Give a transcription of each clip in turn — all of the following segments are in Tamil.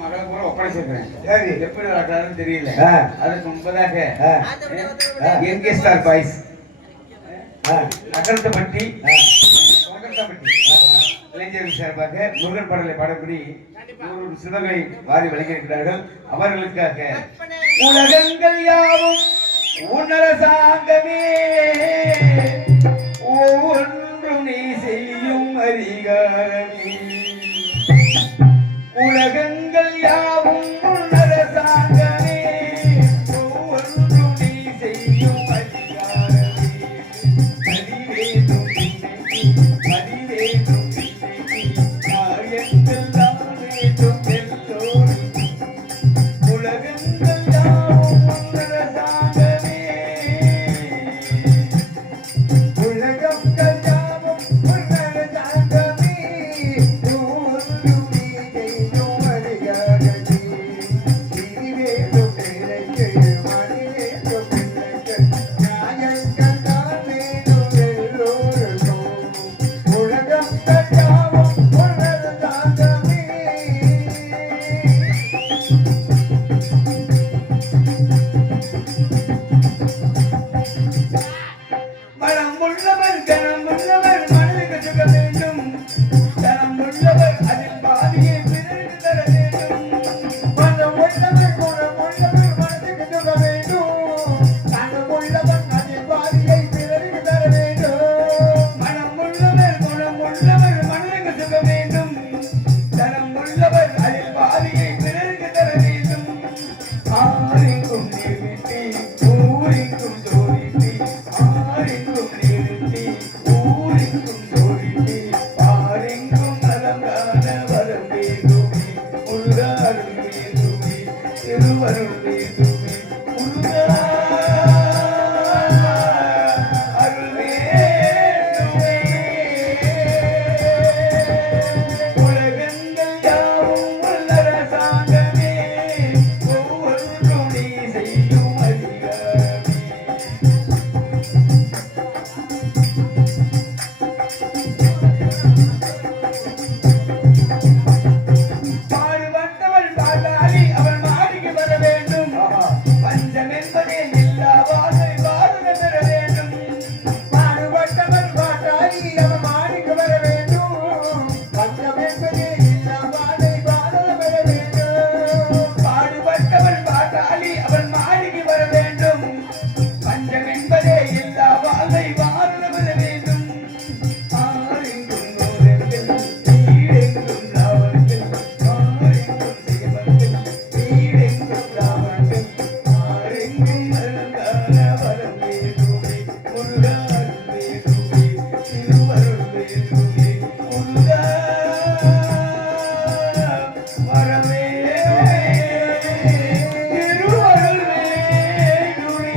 மகளை கூட ஒப்படைச்சிருக்கிறேன். சரி, எப்படி நடக்கிறாருன்னு தெரியல. அதுக்கு முன்பதாக என்கேஸ்டார் பாய்ஸ் அகர்த்தப்பட்டி இளைஞர்கள் சார்பாக முருகன் பாடலை பாடப்படி சிதங்களை வாரி வழங்கியிருக்கிறார்கள். அவர்களுக்காக உலகங்கள் யாவும் உன்னரசாங்கமே ஒவ்வொன்றும் நீ செய்யும் அதிகாரமே. உலகங்கள் யாவும் உன்னரசாங்கமே ஒவ்வொன்றும் நீ செய்யும் அதிகாரமே. அறிவேதும் அறிவேதும் காரியங்கள் தான் வேண்டும் எல்லோரும். உலகங்கள் யாவும் உன்னரசாங்கமே உலகங்கள் யாவும் உன்னரசாங்கமே ஒவ்வொன்றும் நீ செய்யும் அதிகாரமே. அறிவேதும் பிள்ளைகள் மனிதேதும் பிள்ளைகள் நியாயங்கள் தான் வேண்டும் எல்லோருக்கும். உலகங்கள் யாவும் உன்னரசாங்கமே. மனம் உள்ளவர் கனம் உள்ளவர் மனதுக்கு சுக வேண்டும். தனம் உள்ளவர் அதில் பாதியை பிறருக்கு தர வேண்டும். மனம் உள்ளவர் குணம் உள்ளவர் மனதுக்கு சுக வேண்டும். தனம் உள்ளவர் அதில் பாதியை பிறருக்கு தர வேண்டும். மனம் உள்ளவர் குணம் உள்ளவர் மனதுக்கு சுக வேண்டும். தனம் உள்ளவர் அதில் பாதியை பிறருக்கு தர வேண்டும். ஆரெங்கும் நிறுத்தி ஊரெங்கும் தோரித்தி ஆரெங்கும் நிறுத்தி ஊரெங்கும் தோரித்தி ஆரெங்கும் நலம் காண வரம் வேண்டுமே. முருகா அருள் வேண்டுமே திருவருள் வேண்டுமே. முருகா அருள் வேண்டுமே. உலகங்கள் யாவும் உன்னரசாங்கமே ஒவ்வொன்றும் நீ செய்யும் அதிகாரமே. பாடுபட்டவள் பாட்டாளி அவள் மாடிக்கு வர வேண்டும். பஞ்சம் என்பதே இல்லா வாழ்வை வாழ பெற வேண்டும். பாடுபட்டவள் பாட்டாளி அவள் மாடிக்கு வர வேண்டும். பஞ்சம் என்பதே இல்லா வாழ்வை வாழ பெற வேண்டும். பாடுபட்டவள் பாட்டாளி அவள் மாடிக்கு வர வேண்டும். பஞ்சம் என்பதே இல்லா வாழ்வை வாழ பெற வேண்டும். ஆரெங்கும் நோரெங்கள் வீடெங்கும் ராவணர்கள் ஆரெங்கும் சிவர்கள் வீடெங்கும் ராவணர்கள் ஆரெங்கும் மரணம் காண வரம் வேண்டுமே. முருகா அருள் வேண்டுமே திருவருள் வேண்டுமே. முருகா வரம் வேண்டுமே திருவருள் வேண்டுமே.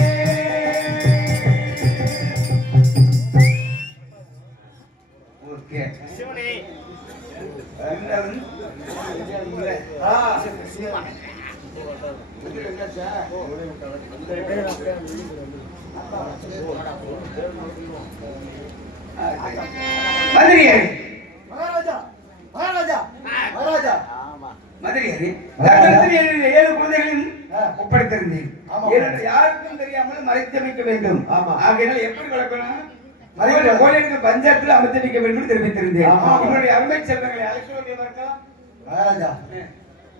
ஓகே மதுரையாரி மகாராஜா மகாராஜா மகாராஜா மதுரையாரி தங்களிடத்தில் 7 குழந்தைகளையும் ஒப்படைத்திருந்தேன். ஆமா. ஏனென்றால் யாருக்கும் தெரியாமல் மறைத்தமைக்க வேண்டும். ஆமா. ஆகையினால் எப்படி வளர்க்கணும்? கோயிலுக்கு பஞ்சாயத்தில் அமைத்தமைக்க வேண்டும் என்று தெரிவித்திருந்தேன். ஆமா. என்னுடைய அருமை செல்வங்களை அழைத்து வந்து பார்க்கலாம். மகாராஜா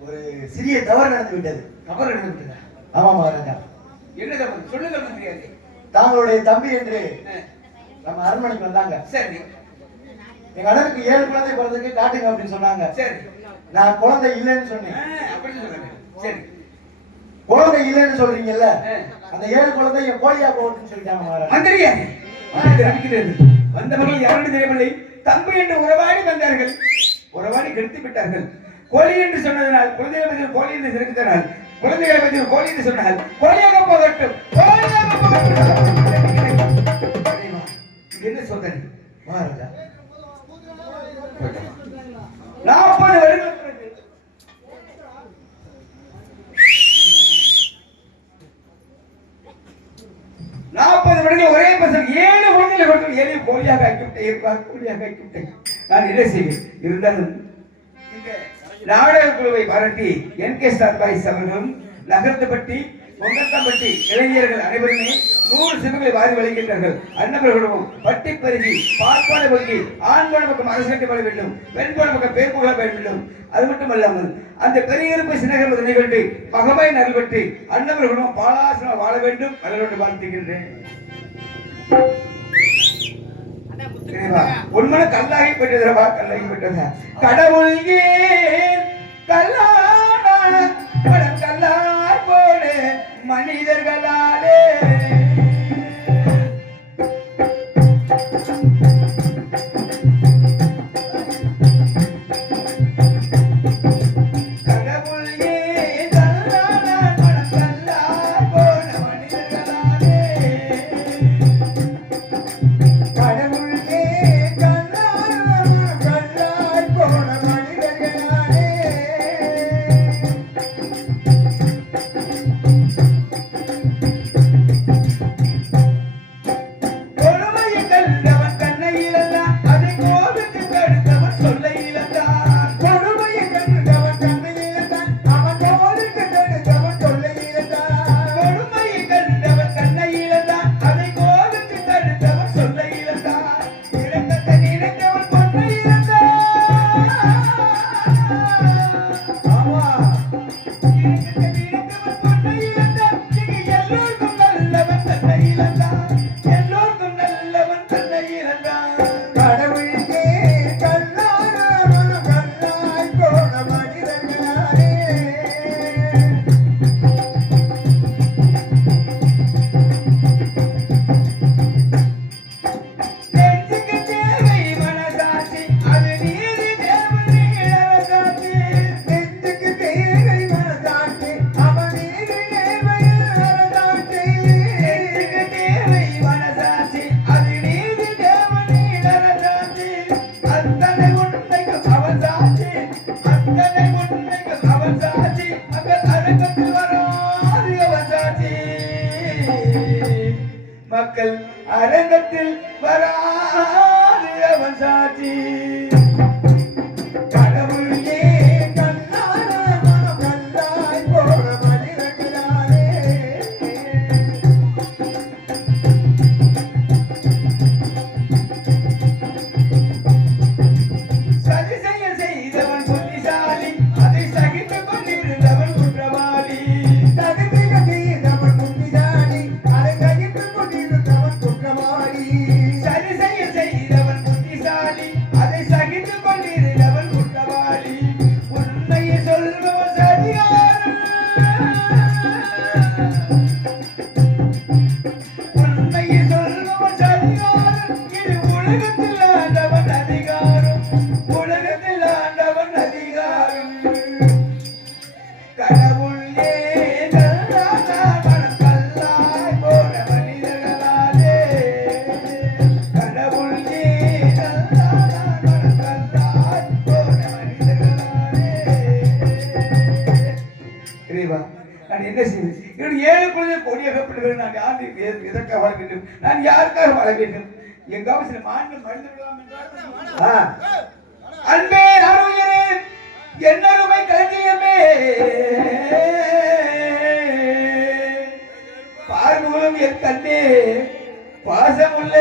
ஒரு சிறிய தவறு நடந்து விட்டது. தவறு நடந்து விட்டதா? ஆமா மகாராஜா. என்ன தவறு? சொல்லுங்கள் மந்திரியாரி. தாங்களுடைய தம்பி என்று நம்ம அரண்மனைக்கு வந்தாங்க. சரி எங்க அண்ணனுக்கு 7 குழந்தை பிறந்ததுக்கு காட்டுங்க அப்படின்னு சொன்னாங்க. சரி நான் குழந்தை இல்லைன்னு சொன்னேன். அப்படி சொல்லுங்க. சரி குழந்தை இல்லைன்னு சொல்றீங்கல்ல, அந்த 7 குழந்தை என் கோழியா போகுதுன்னு சொல்லிட்டாங்க மகாராஜா. மந்திரியாரி வந்தவர்கள் யாரும் தெரியவில்லை. தம்பி என்று உறவாடி வந்தார்கள். உறவாடி கெடுத்து விட்டார்கள். கோழி என்று சொன்னதனால் குழந்தைகளை பற்றி கோழி என்று தெரிவித்தனால் குழந்தைகளை பற்றி கோழி என்று சொன்னால் கோழியாக போகட்டும் கோழியாக போகட்டும். என்ன சோதனை மகாராஜா? 40 வருடம் பிறகு 40 வருடங்கள் ஒரே பசங்க 7 பொண்ணுல கொடுத்து 7 கோழியாக ஆக்கிவிட்டேன். கோழியாக ஆக்கிவிட்டேன். நான் என்ன செய்வேன். இருந்தாலும் இந்த நாடக குழுவை பாராட்டி என்.கே. ஸ்டார் பாய்ஸ் அவர்களும் நகர்த்தப்பட்டி பொங்கத்தம்பட்டி இளைஞர்கள் அனைவருமே 100 சிவங்களை வாரி வழங்குகின்றார்கள். அன்னவர்களும் பட்டி பருகி பால்பாட வங்கி ஆண் போன பக்கம் அரசு கட்டப்பட வேண்டும், பெண் போன பக்கம் பேர் புகழ பெற வேண்டும். அது மட்டுமல்லாமல் அந்த பெரியருப்பு சினகர் நிகழ்ந்து மகமாய் நல்வற்றி அன்னவர்களும் பாலாசனம் வாழ வேண்டும். அதனோடு வாழ்த்துகின்றேன். உண்மையான கல்லாகி பெற்றதா கல்லாகி பெற்றதா கடவுள் ஏன் கல்லான கல்லாய் போல மனிதர்களாலே மக்கள் அரங்கத்தில் வராது அவன் சாட்சி. நான் என்ன செய்வேன்? என்னுடைய 7 குழந்தைகள் கொடியகப்படுகிறது. நான் யார் எதற்காக வாழ வேண்டும்? நான் யாருக்காக வாழ வேண்டும்? எங்காவது சில மான்கள் மருந்து விடலாம் என்றால் அன்பே அருமையரே என்னருமை களஞ்சியமே பார்முகம் என் கண்ணே பாசமுள்ள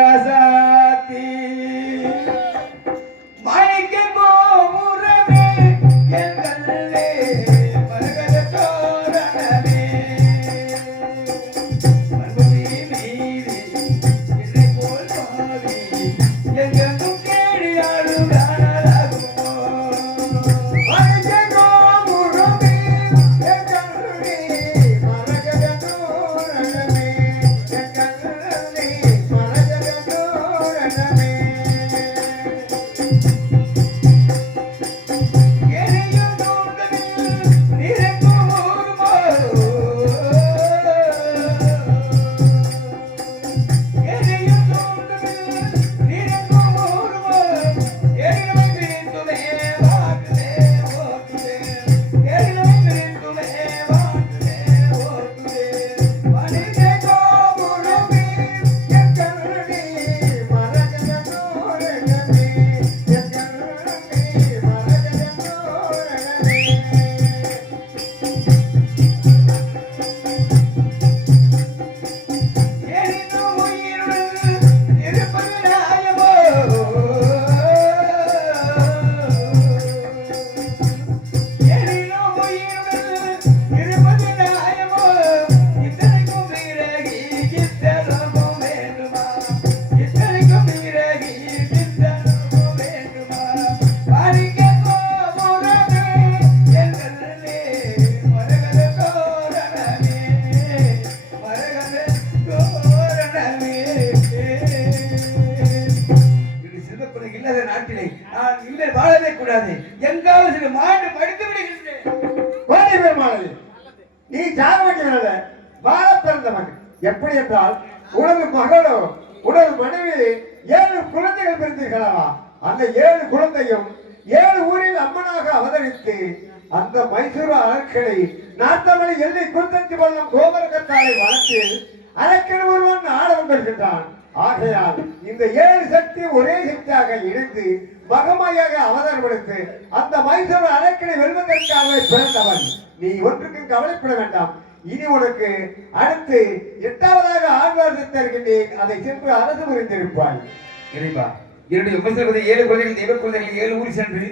ராசாத்தி மாணிக்க கோபுரமே என் கண்ணே மரகத தோரணமே மண்புவி மீறி என்னை போல் மாறி எங்கெங்கும் தேடி ஆடும் நாளாகுமோ மாணிக்க கோபுரமே என் கண்ணே மரகத தோரணமே என் கண்ணே நான் இல்லை வாழவே கூடாது. எங்காவது சில மாண்டு படுத்து விடுகின்றேன். கோடி பெருமாள், நீ சாக வேண்டியவனல்ல, வாழ பிறந்தவன். எப்படி என்றால் உனது மகளோ உனது மனைவி 7 குழந்தைகள் பிறந்தீர்களா? அந்த 7 குழந்தையும் 7 ஊரில் அம்மனாக அவதரித்து அந்த மைசூர் அரக்கனை நாட்டமணி எல்லை குத்தஞ்சி வல்லம் கோபரகத்தாலை வளர்த்து அரக்கன் ஒருவன் ஆட வந்திருக்கின்றான். ஆகையால் இந்த 7 சக்தி ஒரே சக்தியாக இணைந்து மகமாயாக அவதாரப்படுத்து அந்த மைசூர் அரக்கனை வெல்வதற்காக பிறந்தவன். நீ ஒன்றுக்கும் கவலைப்பட வேண்டாம். இனி உனக்கு அடுத்து 8வதாக ஆழ்வார் தருகின்றேன். அதை சென்று அரசு புரிந்திருப்பாய். இறைவா, என்னுடைய விமர்சனத்தை 7 குழந்தைகள் தெய்வ குழந்தைகள் 7 ஊர் சென்று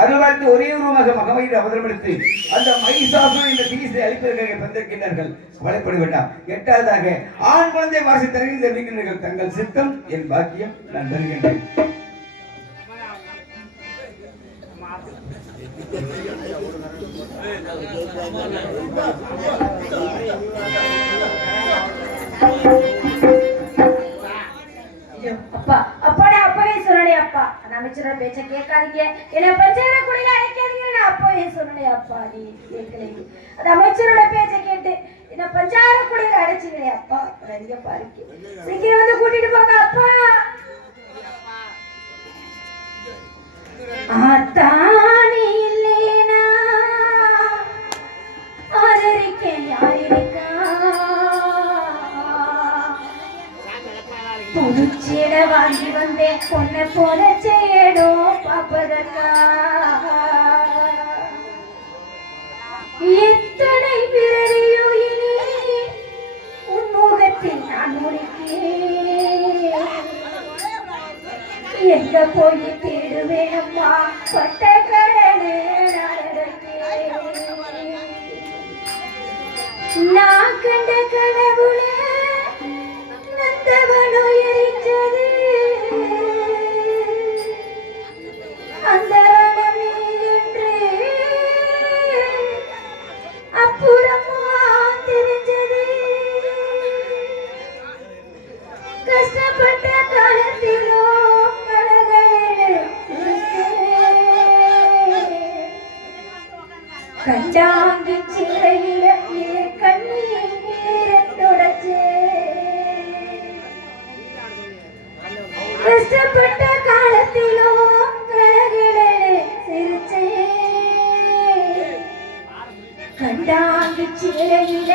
அருள்வாழ்த்து ஒரே உருவமாக மகமையில் அவதரமெடுத்து அந்த மகிஷாசுரன் இந்த தீசை அழிப்பதற்காக வந்திருக்கின்றார்கள். கவலைப்பட வேண்டாம். 8வதாக ஆண் குழந்தை வாசி தருகின்ற தெரிவிக்கின்றீர்கள். தங்கள் சித்தம் என் பாக்கியம், நான் தருகின்றேன். அப்பா அப்பாடா அப்பவே சொன்னே அப்பா, நான் அமைச்சரோட பேச்ச கேட்காதீங்க, என்ன பஞ்சார குடியில அழைக்காதீங்க. நான் அப்பவே சொன்னே அப்பா, நீ கேட்கல. அந்த அமைச்சரோட பேச்ச கேட்டு என்ன பஞ்சார குடியில அழைச்சிங்களே அப்பா. நீங்க பாருங்க, சீக்கிரம் வந்து கூட்டிட்டு போங்க அப்பா. ஆத்தானே இல்லேனா ஆதரிக்க யார் இருக்கா? புதுச்சீட வாங்கி வந்தேன் பொண்ணை போல செய்யணும் பாப்பதற்கா. எத்தனை பிறவியோ இனி உன் முகத்தில் நான் முடிக்கிறேன். எங்க போய் தேடுவேனம்மா பட்ட கடனே நான் கண்ட கனவுல நந்தவனோ எரிச்சது. அந்த வனமே என்று அப்புறமா தெரிஞ்சது. கஷ்டப்பட்ட காலத்திலோ கண்டாங்கி சிறையில கண்ணீரை தொடச்சே. கஷ்டப்பட்ட காலத்திலோ கலகளே சிரிச்சே. கண்டாங்கி சிறையில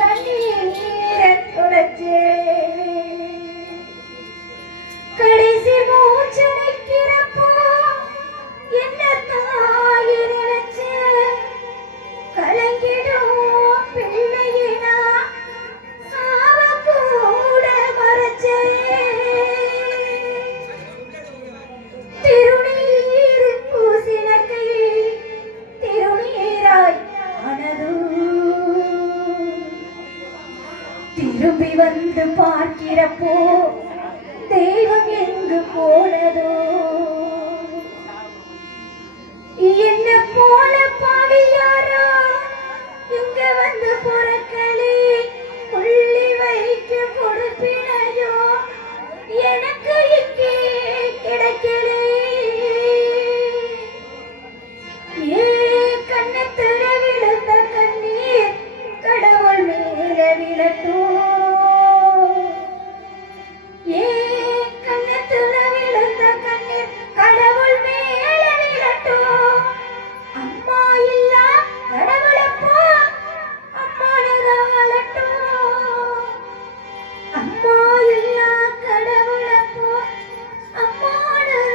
கண்ணீரை தொடச்சே. கடைசி மூச்சு நிற்கிறப்போ என்ன தாய் நினைச்சு கலங்கிடும் பிள்ளையினா சாவ கூட மறைச்சே. திருநீர் பூசின கை திருநீராய் ஆனது. திரும்பி வந்து பார்க்கிறப்போ தெய்வம் எங்கு போனதோ? என்ன போல பாவியாரோ இங்க வந்து பொறக்களே புள்ளி வைக்க கொடுப்பினையோ எனக்கு இங்கே கிடைக்கலே. ஏ கண்ணத்துல விழுந்த கண்ணீர் கடவுள் மேல விழட்டும். ஏ கண்ணத்துல விழுந்த கண்ணீர் கடவுள் மேல விழட்டும். அம்மா இல்லா கடவுளப்போ அம்மானதாலட்டும். அம்மா இல்லா கடவுளப்போ அம்மானதாலட்டும்.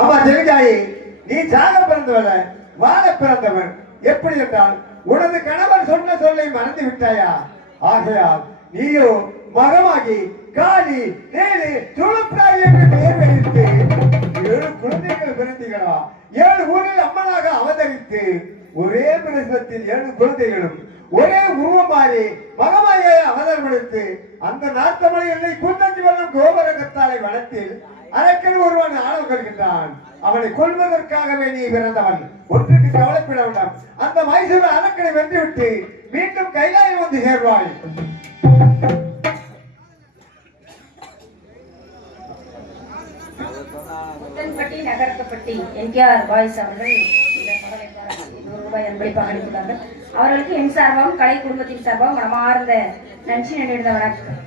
அம்மா ஜெகஜாயி, நீ சாக பிறந்தவன வாழ பிறந்தவன். எப்படி என்றால் உனது கணவன் சொன்ன சொல்லை மறந்து விட்டாயா? ஆகையால் நீயோ மகமாகி காளி நேரு சுழற்றாய் என்று பெயர் வைத்து 7 குழந்தைகள் பிறந்தீர்களா? 7 ஊரில் அம்மனாக அவதரித்து ஒரே பிரசவத்தில் 7 குழந்தைகளும் ஒரே உருவமாறி மகமாயை அவதரித்து அந்த நாட்டமலை எல்லை கூட்டஞ்சி வரும் கோபரகத்தாலை வனத்தில் அரக்கன் ஒருவன் ஆணவம் கொள்கின்றான். அவனை கொல்வதற்காகவே நீ பிறந்தவன். ஒன்றுக்கு கவலைப்பட வேண்டாம். அந்த மைசூர் அரக்கனை வென்றுவிட்டு மீண்டும் கைலாயம் வந்து சேர்வாய். முத்தன்பட்டி நகரக்கப்பட்டி என்ஆர் பாய்ஸ் அவர்கள் ரூபாய் அன்பளிப்பாக அளித்துள்ளார்கள். அவர்களுக்கு என் சார்பாகவும் கலை குடும்பத்தின் சார்பாகவும் மனமார்ந்த நன்றி நினைந்த வணக்கம்.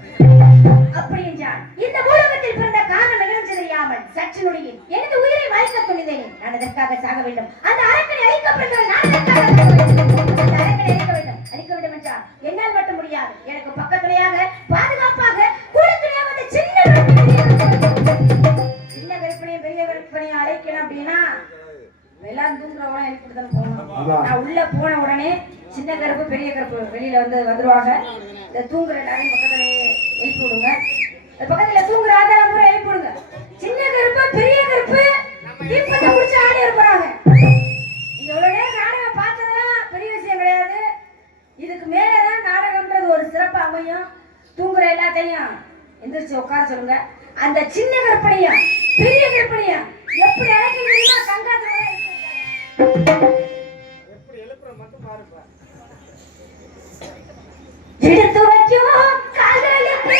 அப்படி என்றால் இந்த பூலோகத்தில் பிறந்த காரணம் என்னவென்று தெரியாமல் சற்று நொடியில் எனது உயிரை மறைக்க துணிந்தேன். நான் அதற்காக சாக வேண்டும். அந்த அரக்கனை அழிக்கப்பட்டவன் நான் அந்த அரக்கனை அழிக்க வேண்டும். அழிக்க வேண்டும் என்றால் என்னால் மட்டும் முடியாது. எனக்கு பக்கத்துணையாக பாதுகாப்பாக கூடத்துணையாக அந்த சின்ன கருப்பனையும் பெரிய கருப்பனையும் அழைக்கணும் அப்படின்னா எல்லாம் தூங்குறவங்க எனக்கு தான் போகணும். நான் உள்ள போன உடனே சின்ன கருப்பு பெரிய கருப்பு வெளியில வந்துருவாங்க. இந்த தூங்குற எல்லாரையும் பக்கத்துல எழுப்பி விடுங்க. பக்கத்துல தூங்குற ஆதாரம் பூரா எழுப்பி விடுங்க. சின்ன கருப்பு பெரிய கருப்பு தீபத்தை முடிச்சு ஆடி இருப்பாங்க. நீங்க எவ்வளவு நேரம் நாடகம் பார்த்ததெல்லாம் பெரிய விஷயம் கிடையாது. இதுக்கு மேலதான் நாடகம்ன்றது ஒரு சிறப்பு அமையும். தூங்குற எல்லாத்தையும் எந்திரிச்சு உட்கார சொல்லுங்க. அந்த சின்ன கற்பனையும் பெரிய கற்பனையும் எப்படி அழைக்க முடியுமா? கங்காத்துல எடுத்து வைக்கும் காதலுக்கு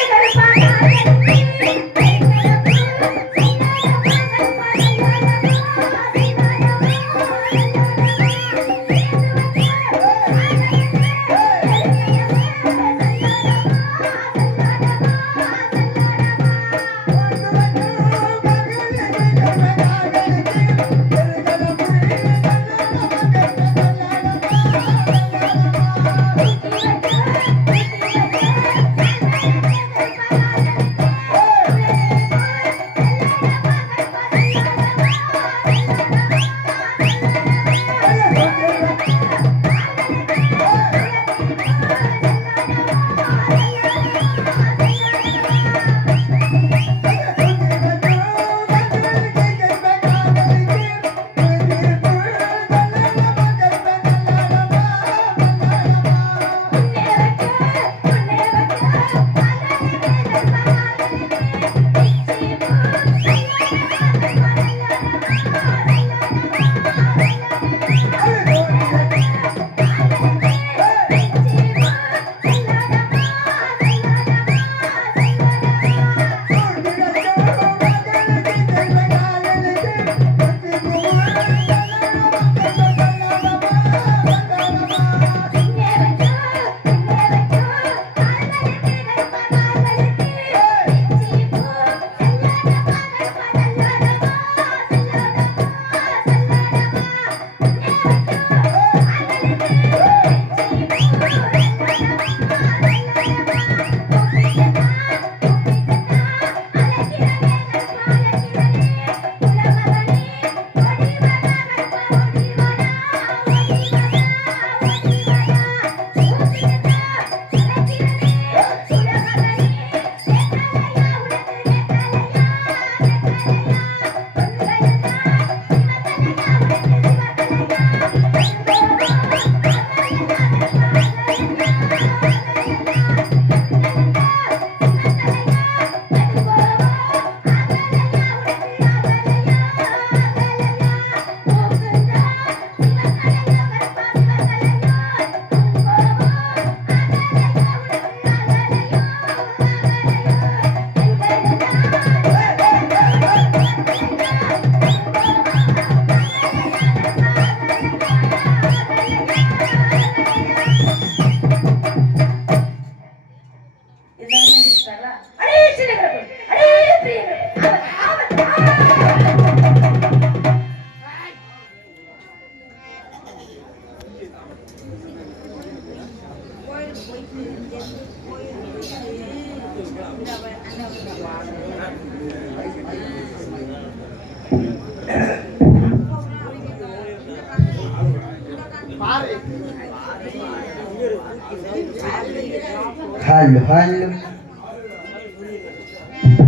Halo, halo.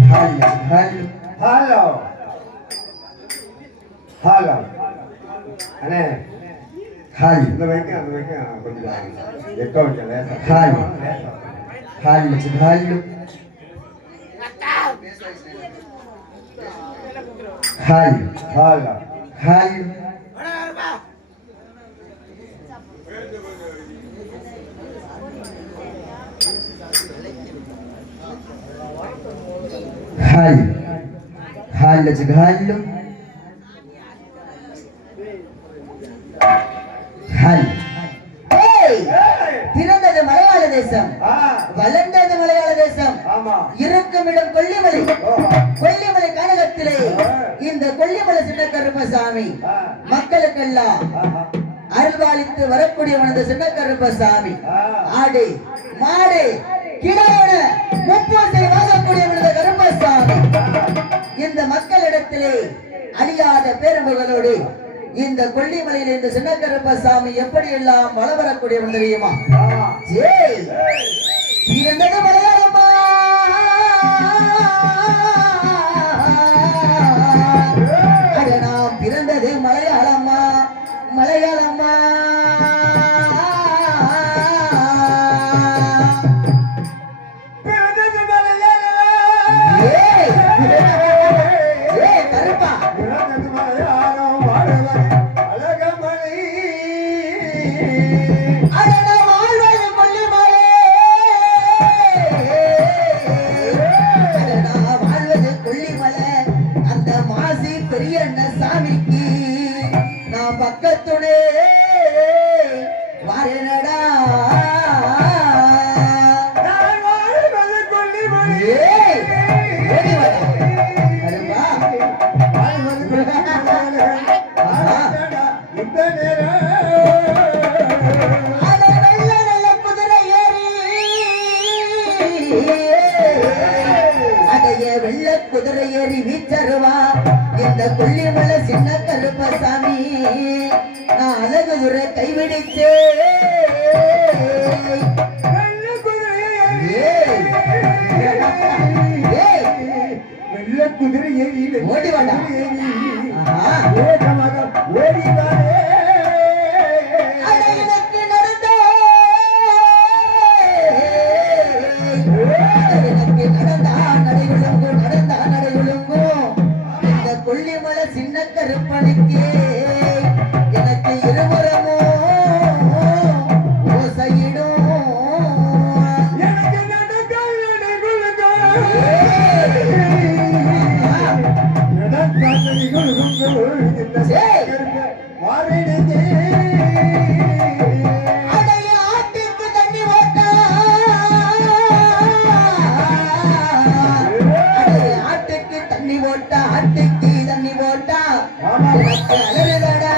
Halo, halo. Hello hello அண்ணே Halo. இந்த வைக்கும் கொஞ்சம் எக்கோ வைக்கல Halo. Halo, halo. Halo. Hello Halo. Halo. Halo, halo. Halo. பிறந்தது மலையாள தேசம், ஆ வளர்ந்தது மலையாள தேசம். ஆமா இருக்குமிடம் கொல்லிமலை. ஓஹோ கொல்லிமலை கனகத்திலே இந்த கொல்லிமலை சின்ன கருப்பசாமி மக்களுக்கெல்லாம் ஆஹா அருள்வாளித்து வரக்கூடியவன் இந்த சின்ன கருப்பசாமி. ஆ ஆடு மாடு கிடான முப்பூசை வாங்கக்கூடியவன் இந்த கருப்பசாமி. இந்த மக்களிடத்திலே அழியாத பேரும்புகளோடு இந்த கொல்லிமலையில் இந்த சின்ன கருப்பசாமி எப்படி எல்லாம் வள வரக்கூடியவன் தெரியுமா? ஜெய் பிறந்தது மலையாளமா, அட நாம் பிறந்தது மலையாளமா, மலையாளமா. ஏய் ஏய் கருப்பா, அடட வாழ்வது கொல்லிமலை அடடா வாழ்வது கொல்லிமலை அந்த மாசி பெரியண்ண சாமிக்கு நான் பக்கத்துணே வாரேனடா நான் வாழ்வது கொல்லிமலை. ஏய் ஓடி வாடா அரும்பா வாழ்வது கொல்லிமலை. ஆடடா, இந்த நேரம் அட நல்ல நல்ல குதிரை ஏறி அடைய வெள்ள குதிரை ஏறி வீச்சருவா இந்த கொல்லிமலை சின்ன கருப்பசாமி நான் அழகு துறை கைவிடிச்சே வெள்ள குதிரை ஏய். ஏய். வெள்ள குதிரை ஏறி ஓடி வாடா. ஆஹா. வேகமாக ஓடிவாரே. அட எனக்கு நடந்த எனக்கு நடந்தா நடைகுழுங்கு நடந்தா நடைகுழுங்கு இந்த கொல்லிமலை சின்ன கருப்பனுக்கு எனக்கு இருபுறமோ ஓசையிடும் எனக்கு நடக்கால் நடைகுழுங்க. நடக்கால் நடைகுழுங்க. இந்த கருப்பு வாரிடுதே. அடைய ஆட்டுக்கு தண்ணி ஓட்டா அடைய ஆட்டுக்கு தண்ணி ஓட்டா ஆட்டுக்கு தண்ணி ஓட்டா எனக்கு அலறுதடா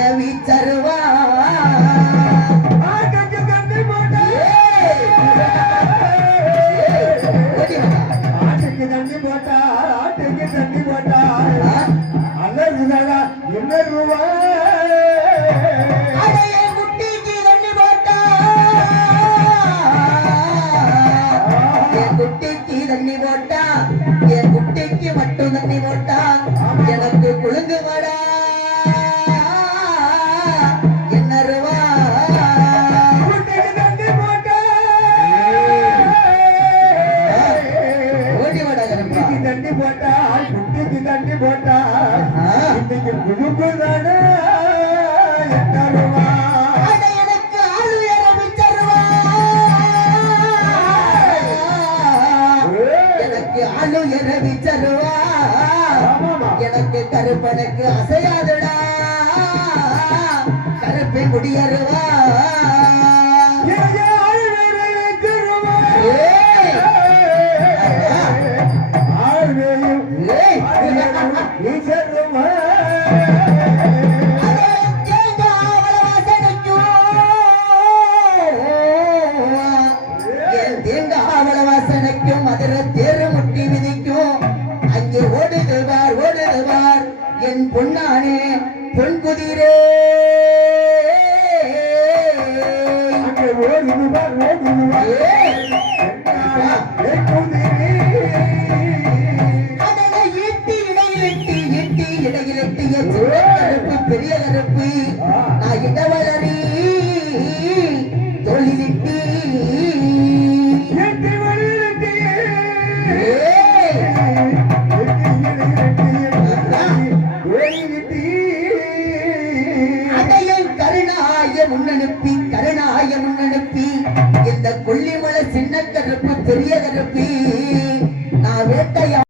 என் வீச்சருவா ஆட்டுக்கு தண்ணி போட்டா. ஓடி வாடா. ஆட்டுக்கு தண்ணி போட்டா. ஆட்டுக்கு தண்ணி போட்டா. அல்லதுதடா என்ன ரூபா. அடைய குட்டிக்கு தண்ணி போட்டா என் குட்டிக்கு தண்ணி போட்டா என் குட்டிக்கு மட்டும் தண்ணி போட்டா எனக்கு குழுங்கு வாடா என்ன ரூபா குட்டிக்கு தண்ணி போட்டா. ஓடி வாடா கருப்பா. குட்டிக்கு தண்ணி போட்டா. குட்டிக்கு தண்ணி போட்டா. இன்னைக்கு குழுக்குதானே என்ன ரூபா. அட எனக்கு ஆளு ஏற மிச்சருவா எனக்கு ஆளு ஏற மிச்சருவா எனக்கு கருப்பனுக்கு அசையாதுடா கருப்பை குடியருவா எனக்கு ஆள் வேற வைக்கிறோமா. ஏய். ஆள் வேயும். ஏய். ஆள் வேயும். நீ சேர்றோமா. அட தேங்காய் வாசனைக்கும் என் தேங்காய் வாசனைக்கும் மதுரை தேரு முட்டி மிதிக்கும் அங்கே ஓடுதுவார் என் பொன்னானே பொன் குதிரே அங்கே ஓடுதுவா ஓடுதுவா. ஏய் குதிரை. அதனை ஈட்டி இடையிலிட்டிய சின்ன கருப்பு பெரிய கருப்பு நான் இடவளரி தொழிலிட்டி எட்டி வழியிட்டு. ஏய். அடையன் கருணாய முன்னனுப்பி இந்த கொல்லிமலை சின்ன கருப்பு பெரிய கருப்பு நான் வேட்டையா